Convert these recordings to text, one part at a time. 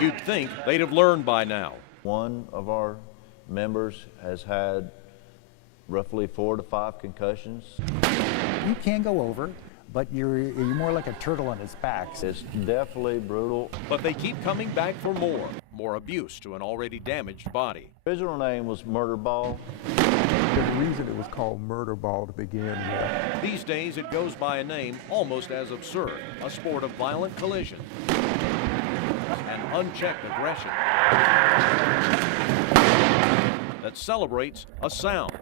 You'd think they'd have learned by now. One of our members has had roughly 4 to 5 concussions. You can go over, but you're more like a turtle on its back. It's definitely brutal. But they keep coming back for more abuse to an already damaged body. Original name was Murder Ball. There's a reason it was called Murder Ball to begin with. These days it goes by a name almost as absurd, a sport of violent collision and unchecked aggression that celebrates a sound,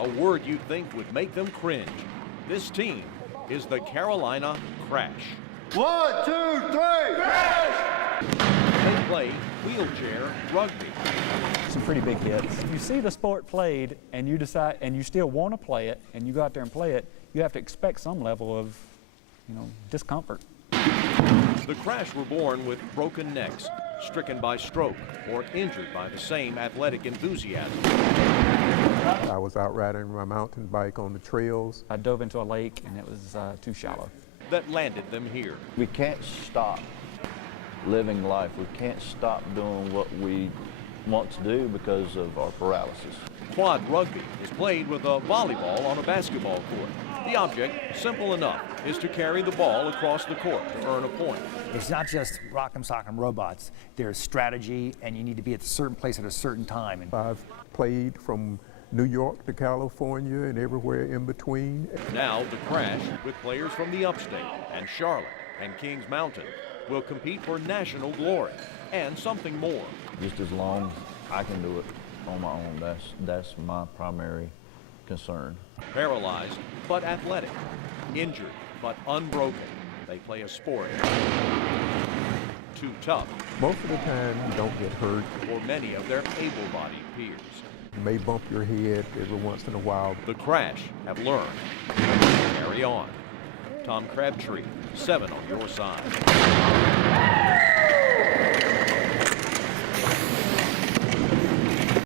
a word you'd think would make them cringe. This team is the Carolina Crash. 1, 2, 3, crash! They play wheelchair rugby. Some pretty big hits. If you see the sport played and you decide and you still want to play it and you go out there and play it, you have to expect some level of, discomfort. The Crash were born with broken necks, stricken by stroke, or injured by the same athletic enthusiasm. I was out riding my mountain bike on the trails. I dove into a lake and it was too shallow. That landed them here. We can't stop living life. We can't stop doing what we want to do because of our paralysis. Quad rugby is played with a volleyball on a basketball court. The object, simple enough, is to carry the ball across the court to earn a point. It's not just rock'em sock'em robots. There's strategy, and you need to be at a certain place at a certain time. And I've played from New York to California and everywhere in between. Now the Crash, with players from the upstate and Charlotte and Kings Mountain, will compete for national glory and something more. Just as long as I can do it on my own, that's my primary concern. Paralyzed but athletic, injured but unbroken, they play a sport too tough Most of the time, you don't get hurt. for many of their able-bodied peers. You may bump your head every once in a while. The Crash have learned to carry on. Tom Crabtree, 7 on your side.